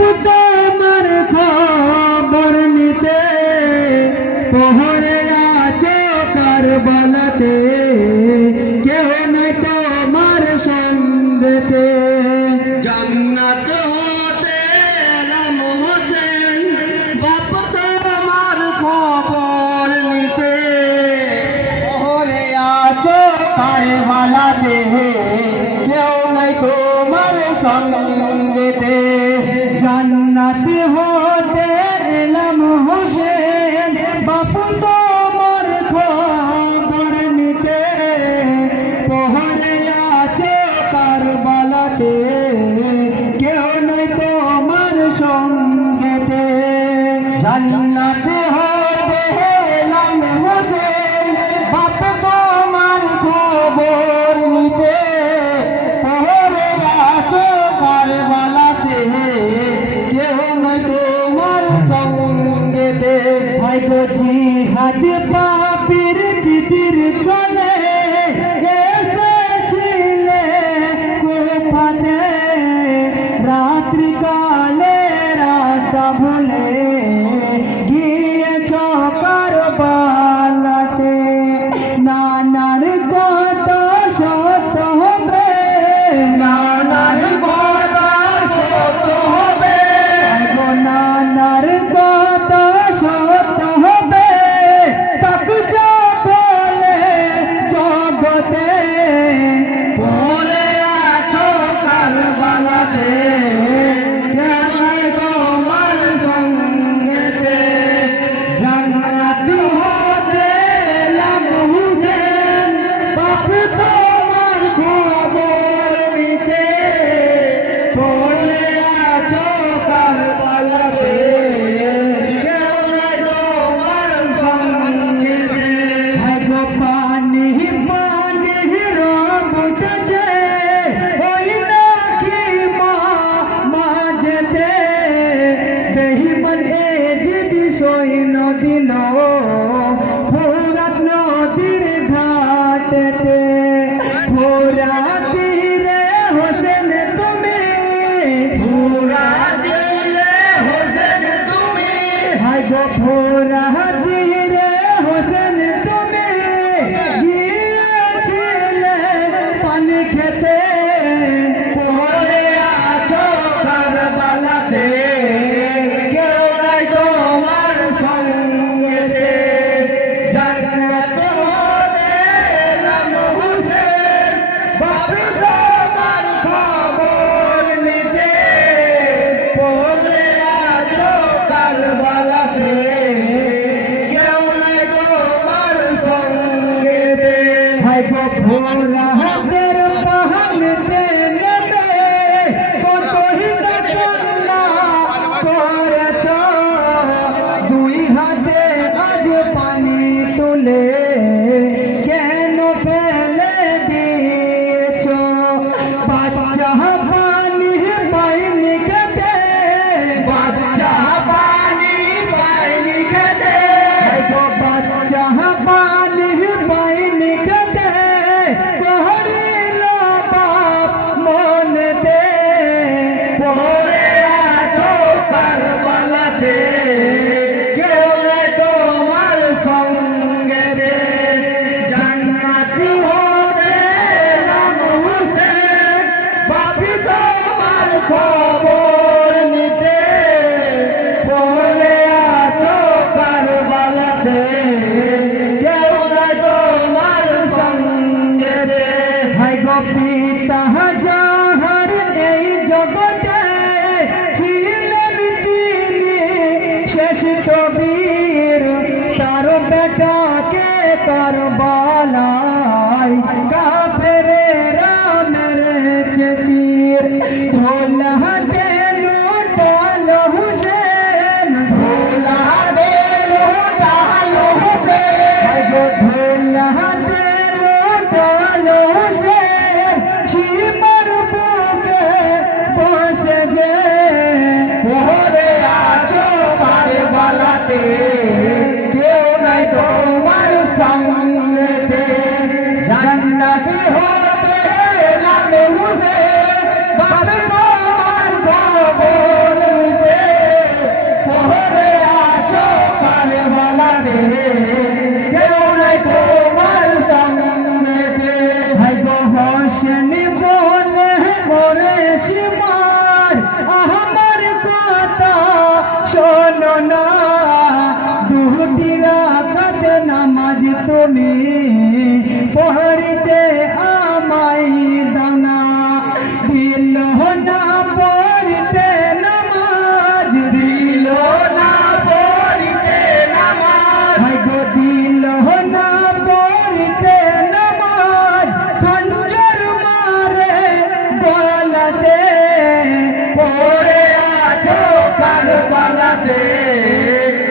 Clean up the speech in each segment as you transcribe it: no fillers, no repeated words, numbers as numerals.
বাপু তোমার খবর নিতে পহরে আছো কারবালাতে কেউ নাই তোমার সঙ্গেতে জান্নাত হতে এলাম হোসেন বাপ তোমার খবর নিতে পহরে আছো কারবালাতে কেউ নাই তোমার সঙ্গেতে জান্নাত হতে এলাম হোসেন বাপু তোমার খবর নিতে পহরে আছো কারবালাতে কেউ নাই তোমার সঙ্গেতে জান্নাত হতে এলাম হোসেন বাপু তোমার খবর নিতে পহরে আছো কারবালাতে কেউ নাই তোমার সঙ্গেতে হয়তো জিহাদ পাপীর চিঠির চলে এসেছিলে কোথাতে রাত্রিকালে রাস্তা ভুলে গিয়েছ কারবালাতে নানার কথা সত্য হবে নানার কথা সত্য হবে নানার কথা সত্য হবে তাক যা বলে জগতে পরে আছো কারবালাতে কেউ নাই তোমার সঙ্গেতে জান্নাত হতে এলাম হোসেন বাপু তোমার খবর নিতে পরে আছো কারবালাতে কেউ নাই তোমার সঙ্গেতে গো পানি পানি রব উঠেছে ওই নাকি মাঝেতে বেহিমান এ যদি সৈন্য দিল ফোরাত নদীর ঘাটেতে ফোরাত তীরে হোসেন তুমি ফোরাত তীরে হোসেন তুমি হায় গো ফোরাত তীরে হোসেন তুমি গিয়েছিলে পানি খেতে পরে আছো কারবালাতে কেউ নাই তোমার সঙ্গেতে জান্নাত হতে এলাম হোসেন বাপু তোমার খবর নিতে পরে আছো কারবালাতে কেউ নাই তোমার সঙ্গেতে হায় গো ফোরাতের পাহাড়েতে নেমে কতই না কান্না করেছ দুই হাতে আজ পানি তুলে কেন ফেলে দিয়েছ বাচ্চা পানি পাইনি খেতে বাচ্চা পানি পায়নি খেতে গো বাচ্চা পানি পাইনি খেতে কহরিল বাপ মনেতে পরে আছো কারবালাতে কেউ নাই তোমার সঙ্গেতে জান্নাত হতে এলাম হোসেন বাপু তোমার খবর নিতে পরে আছো কারবালাতে কেউ নাই তোমার সঙ্গেতে হায় গো পিতা যাহার এই জগতে ছিলেন তিনি শেষ কবির তার বেটাকে কারবালায় কাফেরেরা মেরেছে তীর ধোলা তেল কারবালাতে পড়ে আছো কারবালাতে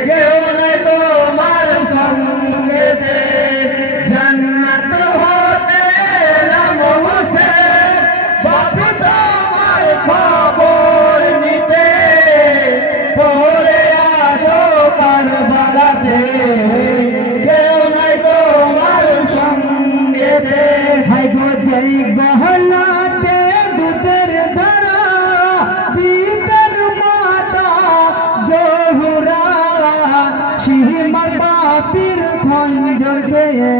কেউ নাই তোমার সঙ্গেতে জান্নাত হতে এলাম হোসেন বাপু তোমার খবর নিতে পড়ে আছো কারবালাতে কেউ নাই তোমার সঙ্গেতে হাই গো জয় গহলাতে দুধের ধারা দিতের মাতা জহুরা সিহিমার বাপির খঞ্জর খেয়ে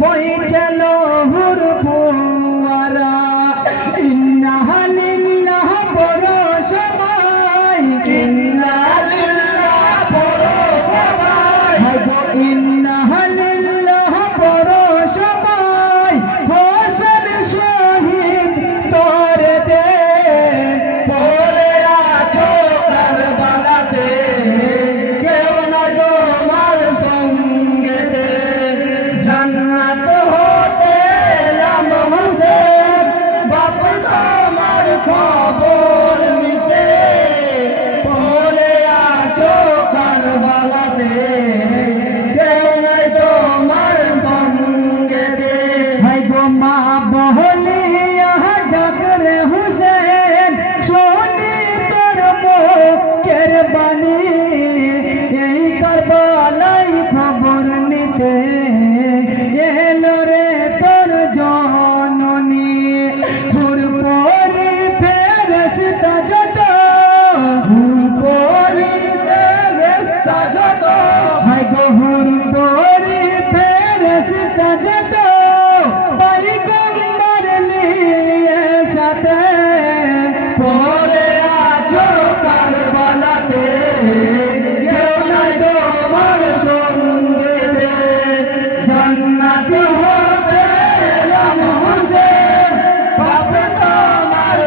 বই চলো হুর ফুয়ারা ইন্না লিল্লাহ বড় সবাই ইন্না লিল্লাহ বড় সবাই হাই গো ইন্না লিল্লাহ বড় সবাই হোসেন শহীদ তোরে দে পড়ে আছো কারবালাতে কেউ না তোমার সঙ্গেতে জান্নাত হতে এলাম হোসেন বাপ তোমার খবর নিতে পড়ে আছো কারবালাতে কেউ নাই তোমার সঙ্গেতে হাই গো মা বহলিয়া ডাকরে হুসেন শোনি তোর মুখের বাণী এই কারবালাই খবর নিতে এলো রে তোর জননী হুরপরি ফেরেশতা যত পরিতে ব্যস্তা যত হাই গো হুরপরি ফেরেশতা যত পয়গম্বর লিয়ে সাথে পড়ে আছো কারবালাতে কেউ নাই তোমার সঙ্গেতে জান্নাত হতে এলাম হোসেন বাপ তোমার